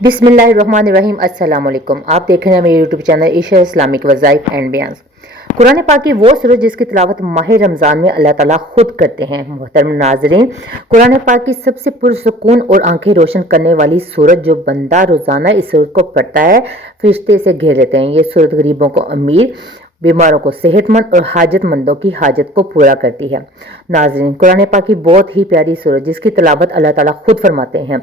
बिस्मिल्लाहिर्रहमानिर्रहीम। अस्सलाम वालेकुम। आप देख रहे हैं मेरे यूट्यूब चैनल ईशा इस्लामिक वज़ाइफ एंड बयान्स। कुरान पाक की वो सूरत जिसकी तिलावत माह रमज़ान में अल्लाह ताला खुद करते हैं। मोहतरम नाज़रीन, कुरान पाक की सबसे पुरसुकून और आंखें रोशन करने वाली सूरत जो बंदा रोज़ाना इस सूरत को पढ़ता है फरिश्ते से घेर लेते हैं। ये सूरत गरीबों को अमीर, बीमारों को सेहतमंद और हाजतमंदों की हाजत को पूरा करती है। नाज़रीन, कुरान पाक की बहुत ही प्यारी सूरत जिसकी तिलावत अल्लाह ताला खुद फरमाते हैं।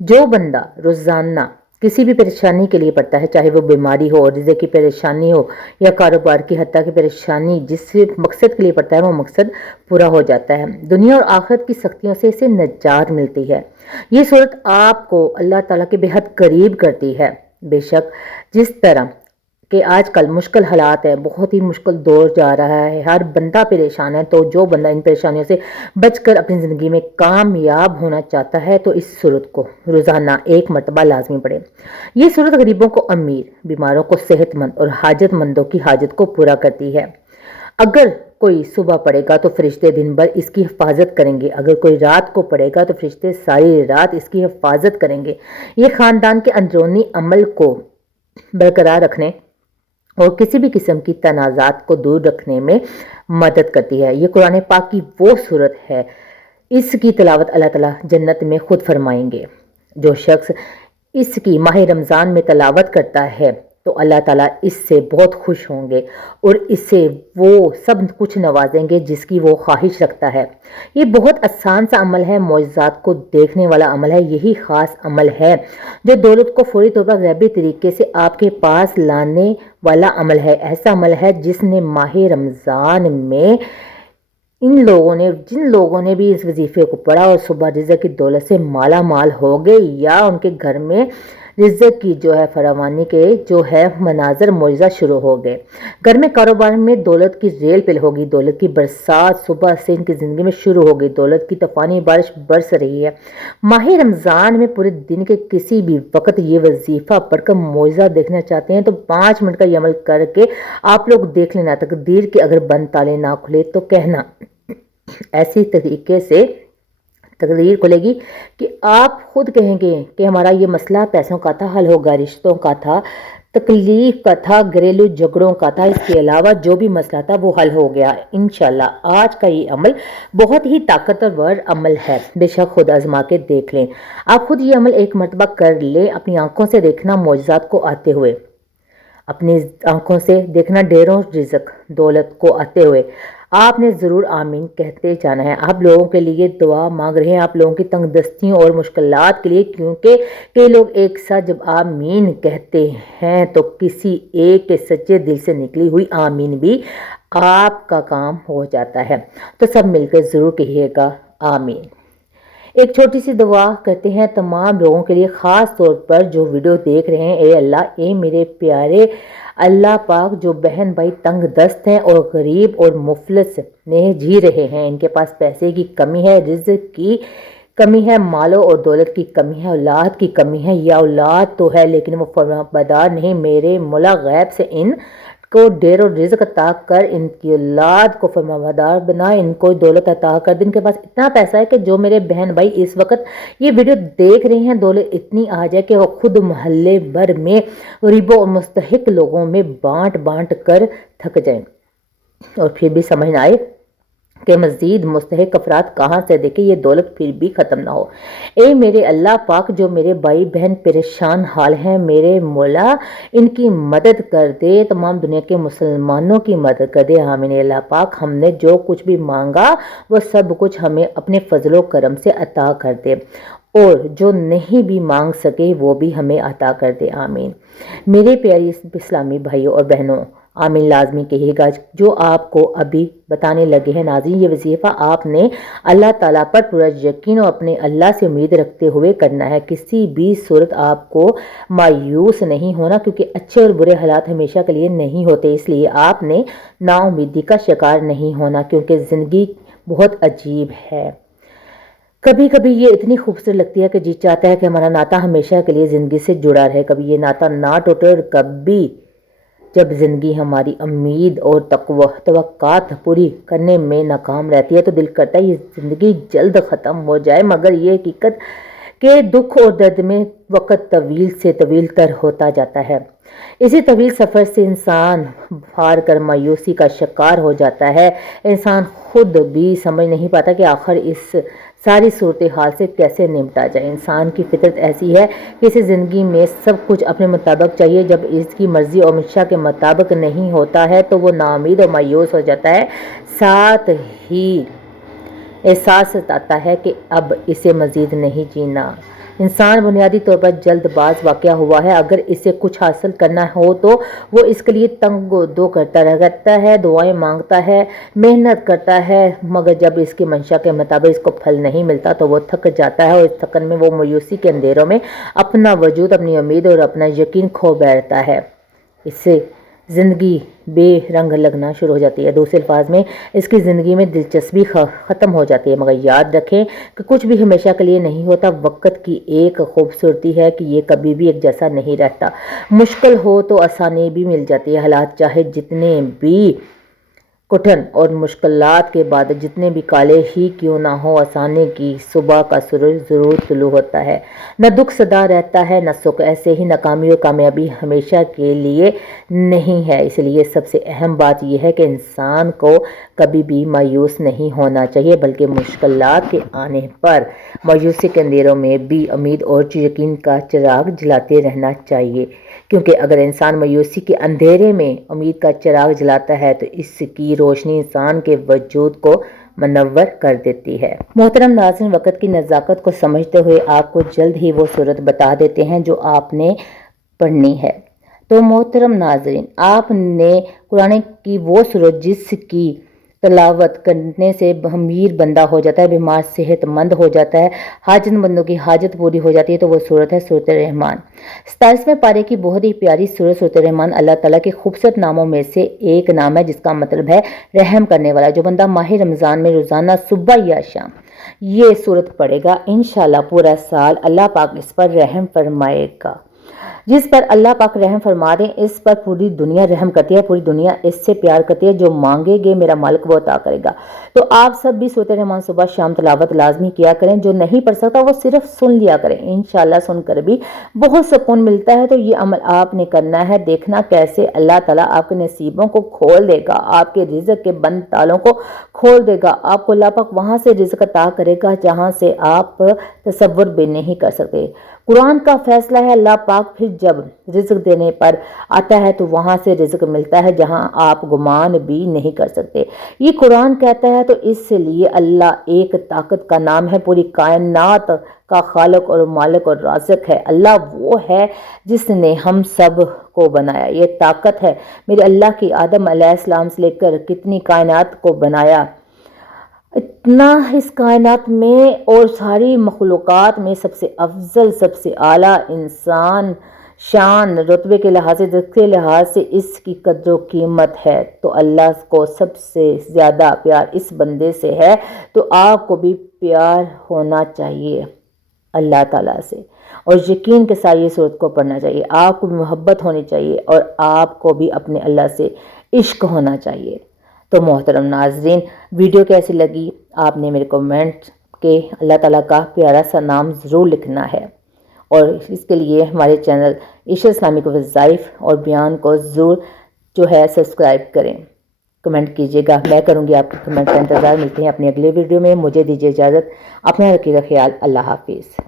जो बंदा रोजाना किसी भी परेशानी के लिए पड़ता है, चाहे वो बीमारी हो, रिज़्क़ की परेशानी हो या कारोबार की हत्ता की परेशानी, जिस मकसद के लिए पड़ता है वो मकसद पूरा हो जाता है। दुनिया और आखिरत की सख्तियों से इसे निजात मिलती है। ये सूरत आपको अल्लाह ताला के बेहद करीब करती है। बेशक जिस तरह कि आजकल मुश्किल हालात है, बहुत ही मुश्किल दौर जा रहा है, हर बंदा परेशान है, तो जो बंदा इन परेशानियों से बचकर अपनी ज़िंदगी में कामयाब होना चाहता है तो इस सूरत को रोज़ाना एक मरतबा लाजमी पढ़े। ये सूरत गरीबों को अमीर, बीमारों को सेहतमंद और हाजतमंदों की हाजत को पूरा करती है। अगर कोई सुबह पढ़ेगा तो फरिश्ते दिन भर इसकी हिफाजत करेंगे, अगर कोई रात को पढ़ेगा तो फरिश्ते सारी रात इसकी हिफाजत करेंगे। ये ख़ानदान के अंदरूनी अमल को बरकरार रखने और किसी भी किस्म की तनाज़ात को दूर रखने में मदद करती है। ये कुरान पाक की वो सूरत है, इसकी तिलावत अल्लाह ताला जन्नत में खुद फरमाएंगे। जो शख्स इसकी माह रमज़ान में तिलावत करता है तो अल्लाह ताला इससे बहुत खुश होंगे और इससे वो सब कुछ नवाजेंगे जिसकी वो ख्वाहिश रखता है। ये बहुत आसान सा अमल है, मौजज़ात को देखने वाला अमल है। यही ख़ास अमल है जो दौलत को फौरी तौर पर गैबी तरीके से आपके पास लाने वाला अमल है। ऐसा अमल है जिसने माह रमज़ान में जिन लोगों ने भी इस वजीफे को पढ़ा और सुबह रिज़्क़ की दौलत से माला माल हो गए, या उनके घर में रिज़्क़ की जो है फरावानी के जो है मनाजर मौजज़ा शुरू हो गए। घर में कारोबार में दौलत की रेल पिल होगी, दौलत की बरसात सुबह से इनकी ज़िंदगी में शुरू हो गई, दौलत की तूफ़ानी बारिश बरस रही है। माह रमज़ान में पूरे दिन के किसी भी वक्त ये वजीफ़ा पढ़कर मौजज़ा देखना चाहते हैं तो 5 मिनट का ये अमल करके आप लोग देख लेना। तकदीर के अगर बंद ताले ना खुले तो कहना, ऐसी तरीके से तकदीर खुलेगी कि आप खुद कहेंगे कि हमारा ये मसला पैसों का था, हल होगा, रिश्तों का था, तकलीफ का था, घरेलू झगड़ों का था, इसके अलावा जो भी मसला था वो हल हो गया इंशाल्लाह। आज का ये अमल बहुत ही ताकतवर अमल है, बेशक खुद आजमा के देख लें। आप खुद ये अमल एक मरतबा कर लें, अपनी आंखों से देखना मौजज़ात को आते हुए, अपनी आंखों से देखना ढेरों रिज़्क़ दौलत को आते हुए। आपने ज़रूर आमीन कहते जाना है। आप लोगों के लिए दुआ मांग रहे हैं, आप लोगों की तंगदस्तियों और मुश्किलात के लिए, क्योंकि कई लोग एक साथ जब आमीन कहते हैं तो किसी एक के सच्चे दिल से निकली हुई आमीन भी आपका काम हो जाता है। तो सब मिलकर ज़रूर कहिएगा आमीन। एक छोटी सी दुआ करते हैं तमाम लोगों के लिए, ख़ास तौर पर जो वीडियो देख रहे हैं। ए अल्लाह, ए मेरे प्यारे अल्लाह पाक, जो बहन भाई तंग दस्त हैं और गरीब और मुफलिस में जी रहे हैं, इनके पास पैसे की कमी है, रिज़्क़ की कमी है, मालो और दौलत की कमी है, औलाद की कमी है, या औलाद तो है लेकिन वो फरमाबरदार नहीं, मेरे मौला गैब से इन को ढेर और रिज़्क़ अता कर, इनकी औलाद को फरमाबरदार बना, इनको दौलत अता कर दे। इनके पास इतना पैसा है कि जो मेरे बहन भाई इस वक्त ये वीडियो देख रहे हैं, दौलत इतनी आ जाए कि वो खुद मोहल्ले भर में गरीबों और मुस्तहिक लोगों में बांट बांट कर थक जाएं और फिर भी समझ ना आए कि मज़ीद मुस्तहिक अफराद कहाँ से देखे, ये दौलत फिर भी ख़त्म ना हो। ए मेरे अल्लाह पाक, जो मेरे भाई बहन परेशान हाल हैं, मेरे मौला इनकी मदद कर दे, तमाम दुनिया के मुसलमानों की मदद कर दे। आमीन। अल्लाह पाक, हमने जो कुछ भी मांगा वो सब कुछ हमें अपने फजलो करम से अता कर दे, और जो नहीं भी मांग सके वो भी हमें अता कर दे। आमीन। मेरे प्यारे इस्लामी भाइयों और बहनों, आमीन लाजमी कहिएगा। जो आपको अभी बताने लगे हैं नाज़रीन, ये वजीफ़ा आपने अल्लाह ताला पर पूरा यकीन और अपने अल्लाह से उम्मीद रखते हुए करना है। किसी भी सूरत आपको मायूस नहीं होना, क्योंकि अच्छे और बुरे हालात हमेशा के लिए नहीं होते, इसलिए आपने नाउमीदी का शिकार नहीं होना, क्योंकि ज़िंदगी बहुत अजीब है। कभी कभी ये इतनी खूबसूरत लगती है कि जी चाहता है कि हमारा नाता हमेशा के लिए ज़िंदगी से जुड़ा रहे, कभी ये नाता ना टूटे, और कभी जब ज़िंदगी हमारी उम्मीद और तवक्कात पूरी करने में नाकाम रहती है तो दिल करता है ये ज़िंदगी जल्द ख़त्म हो जाए, मगर ये हकीकत کہ دکھ اور درد میں وقت طویل سے طویل تر ہوتا جاتا ہے۔ اسی طویل سفر سے انسان ہار کر مایوسی کا شکار ہو جاتا ہے۔ انسان خود بھی سمجھ نہیں پاتا کہ آخر اس ساری صورتحال سے کیسے نمٹا جائے۔ انسان کی فطرت ایسی ہے کہ اسے زندگی میں سب کچھ اپنے مطابق چاہیے۔ جب اس کی مرضی اور منشا کے مطابق نہیں ہوتا ہے تو وہ ناامید اور مایوس ہو جاتا ہے، ساتھ ہی احساس آتا ہے کہ اب اسے مزید نہیں جینا۔ انسان بنیادی طور پر جلد باز واقع ہوا ہے۔ اگر اسے کچھ حاصل کرنا ہو تو وہ اس کے لیے تنگ دو کرتا رہتا ہے، دعائیں مانگتا ہے، محنت کرتا ہے، مگر جب اس کی منشا کے مطابق اس کو پھل نہیں ملتا تو وہ تھک جاتا ہے، اور اس تھکن میں وہ مایوسی کے اندھیروں میں اپنا وجود، اپنی امید اور اپنا یقین کھو بیٹھتا ہے۔ اس سے زندگی بے رنگ لگنا شروع ہو جاتی ہے۔ دوسرے الفاظ میں اس کی زندگی میں دلچسپی ختم ہو جاتی ہے۔ مگر یاد رکھیں کہ کچھ بھی ہمیشہ کے لیے نہیں ہوتا۔ وقت کی ایک خوبصورتی ہے کہ یہ کبھی بھی ایک جیسا نہیں رہتا۔ مشکل ہو تو آسانی بھی مل جاتی ہے۔ حالات چاہے جتنے بھی کٹھن اور مشکلات کے بعد جتنے بھی کالے ہی کیوں نہ ہو، آسانی کی صبح کا سورج ضرور طلوع ہوتا ہے۔ نہ دکھ سدا رہتا ہے نہ سکھ۔ ایسے ہی ناکامی اور کامیابی ہمیشہ کے لیے نہیں ہے۔ اس لیے سب سے اہم بات یہ ہے کہ انسان کو کبھی بھی مایوس نہیں ہونا چاہیے، بلکہ مشکلات کے آنے پر مایوسی کے اندھیروں میں بھی امید اور یقین کا چراغ جلاتے رہنا چاہیے، کیونکہ اگر انسان مایوسی کے اندھیرے میں امید کا چراغ جلاتا ہے تو اس کی روشنی انسان کے وجود کو منور کر دیتی ہے۔ محترم ناظرین، وقت کی نزاکت کو سمجھتے ہوئے آپ کو جلد ہی وہ صورت بتا دیتے ہیں جو آپ نے پڑھنی ہے۔ تو محترم ناظرین، آپ نے قرآن کی وہ صورت جس کی تلاوت کرنے سے امیر بندہ ہو جاتا ہے، بیمار صحت مند ہو جاتا ہے، حاجت مندوں کی حاجت پوری ہو جاتی ہے، تو وہ صورت ہے سورۃ الرحمن۔ 27ویں پارے کی بہت ہی پیاری سورت سورۃ الرحمن اللہ تعالیٰ کے خوبصورت ناموں میں سے ایک نام ہے، جس کا مطلب ہے رحم کرنے والا۔ جو بندہ ماہ رمضان میں روزانہ صبح یا شام یہ صورت پڑھے گا، انشاءاللہ پورا سال اللہ پاک اس پر رحم فرمائے گا۔ جس پر اللہ پاک رحم فرما دیں، اس پر پوری دنیا رحم کرتی ہے، پوری دنیا اس سے پیار کرتی ہے۔ جو مانگے گے میرا مالک وہ عطا کرے گا۔ تو آپ سب بھی سورۃ الرحمن صبح شام تلاوت لازمی کیا کریں۔ جو نہیں پڑھ سکتا وہ صرف سن لیا کریں، انشاءاللہ سن کر بھی بہت سکون ملتا ہے۔ تو یہ عمل آپ نے کرنا ہے، دیکھنا کیسے اللہ تعالیٰ آپ کے نصیبوں کو کھول دے گا، آپ کے رزق کے بند تالوں کو کھول دے گا۔ آپ کو اللہ پاک وہاں سے رزق عطا کرے گا جہاں سے آپ تصور بھی نہیں کر سکتے۔ قرآن کا فیصلہ ہے، اللہ پاک پھر جب رزق دینے پر آتا ہے تو وہاں سے رزق ملتا ہے جہاں آپ گمان بھی نہیں کر سکتے۔ یہ قرآن کہتا ہے، تو اس لیے اللہ ایک طاقت کا نام ہے، پوری کائنات کا خالق اور مالک اور رازق ہے۔ اللہ وہ ہے جس نے ہم سب کو بنایا، یہ طاقت ہے میرے اللہ کی۔ آدم علیہ السلام سے لے کر کتنی کائنات کو بنایا، اتنا اس کائنات میں اور ساری مخلوقات میں سب سے افضل، سب سے اعلیٰ انسان، شان رتبے کے لحاظ سے، رزق کے لحاظ سے اس کی قدر و قیمت ہے۔ تو اللہ کو سب سے زیادہ پیار اس بندے سے ہے، تو آپ کو بھی پیار ہونا چاہیے اللہ تعالیٰ سے، اور یقین کے ساتھ یہ صورت کو پڑھنا چاہیے۔ آپ کو بھی محبت ہونی چاہیے اور آپ کو بھی اپنے اللہ سے عشق ہونا چاہیے۔ تو محترم ناظرین، ویڈیو کیسی لگی آپ نے میرے کومنٹ کے اللہ تعالیٰ کا پیارا سا نام ضرور لکھنا ہے، اور اس کے لیے ہمارے چینل عشرت اسلامک وظائف اور بیان کو ضرور جو ہے سبسکرائب کریں، کمنٹ کیجیے گا۔ میں کروں گی آپ کے کمنٹ کا انتظار۔ ملتے ہیں اپنے اگلے ویڈیو میں، مجھے دیجیے اجازت، اپنا رکھیے گا خیال، اللہ حافظ۔